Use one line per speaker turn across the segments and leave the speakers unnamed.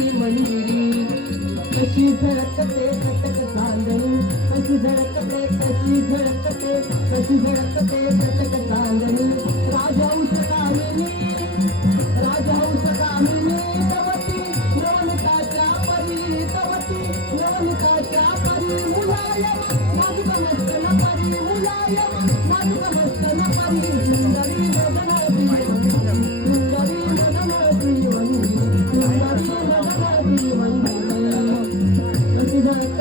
मंदिरी मंदिरी कशी झळकते कटक चांदणी. कशी झळकते कशी झळकते कशी झळकते कटक तवती परी तवती परी मुलायम. नाजुक मस्त परी मुलायम. परी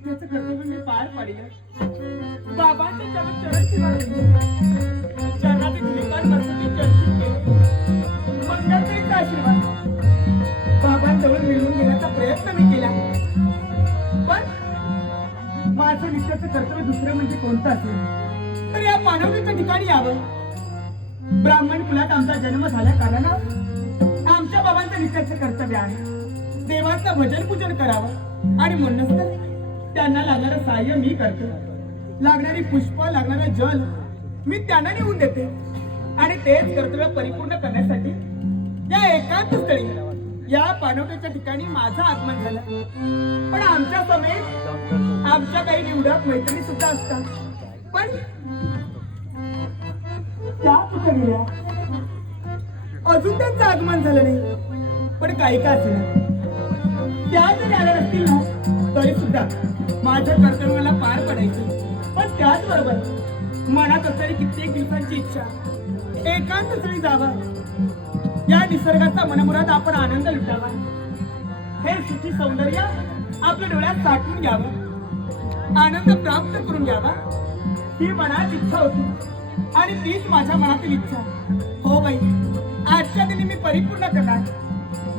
नित्याचं कर्तव्य मी पार पाडलं. बाबांच्या चरण चरण शिवाय चरणात चर्चित आशीर्वाद. बाबांजवळ मिळवून घेण्याचा प्रयत्न मी केला. पण माझं नित्याचं कर्तव्य दुसरं म्हणजे कोणतं असेल? तर या मानवतेच्या ठिकाणी यावं. ब्राह्मण कुलात आमचा जन्म झाल्या कारणानं आमच्या बाबांचं नित्याचं कर्तव्य आहे. देवाचं भजन पूजन करावं आणि म्हणूनच तर त्यांना लागणारं सहाय्य मी करतो. लागणारी पुष्प लागणारं जल मी त्यांना नेऊन देते. आणि तेच कर्तव्य परिपूर्ण करण्यासाठी या एकांत स्थळी या पानवट्याच्या ठिकाणी माझं आगमन झालं. पण आमच्या समेत आमच्या काही निवडक मैत्रिणी सुद्धा असतात. पण त्या कुठे गेल्या अजून त्यांचं आगमन झालं नाही. पण काही का असेना. त्या जरी आल्या नसतील ना तरी सुद्धा माझ्या कर्तव्याला पार पडायचं. पण त्याचबरोबर मनात असणारी कित्येक दिवसांची इच्छा एकांत स्थळी जावा या निसर्गाचा मनमुरात आपण आनंद लुटावा. हे सुखी सौंदर्य आपल्या डोळ्यात साठवून घ्यावं. आनंद प्राप्त करून घ्यावा. ही मनात इच्छा होती. आणि तीच माझ्या मनातील इच्छा. हो बाई आजच्या दिनी मी परिपूर्ण करणार.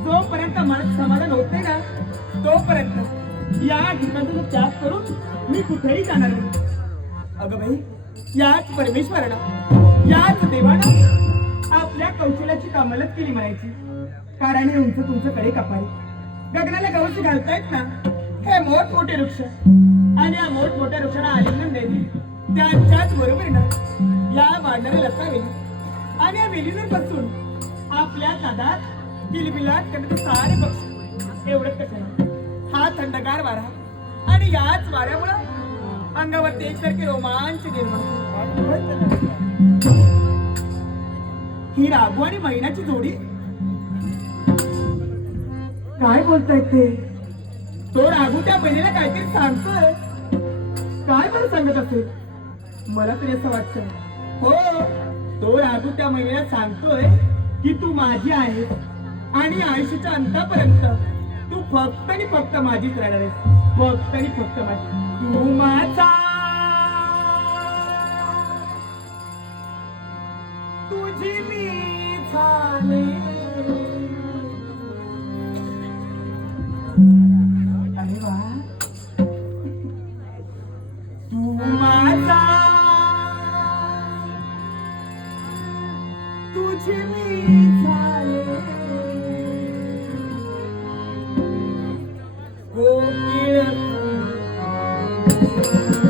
जोपर्यंत मनात समाधान होते ना तोपर्यंत. या ठिकाणचा त्याग करून मी कुठेही जाणार नाही. अगं बाई याच परमेश्वरानं याच देवानं आपल्या कौशल्याची कामलत केली म्हणायची. कारण हे उंच तुमचं कडे कपाळी. गगनाला गवस घालतायत ना हे मोठमोठे वृक्ष. आणि या मोठमोठ्या वृक्षाला आलिंगन देवी त्यांच्याच बरोबरीनं या वाढणाऱ्या लता वेली आणि या वेलीवर बसून आपल्या नादात किलबिलाट करत सारे पक्ष एवढंच कशाला हा थंडगार वारा. आणि याच वाऱ्यामुळं अंगावरती एकसारखे रोमांच निर्माण. ही राघू आणि महिन्याची जोडी. काय बोलतायत ते? तो राघू त्या बहिणीला काहीतरी सांगतोय. काय बरं सांगत असेल? मला तरी असं वाटतं हो तो राघू त्या महिलेला सांगतोय की तू माझी आहे आणि आयुष्याच्या अंतापर्यंत. तू फक्त आणि फक्त माझीच राहणार आहेस. फक्त आणि फक्त माझी. तू माझा. तुझी मी झाले. अरे वा. तू माझा. तुझी मी thank you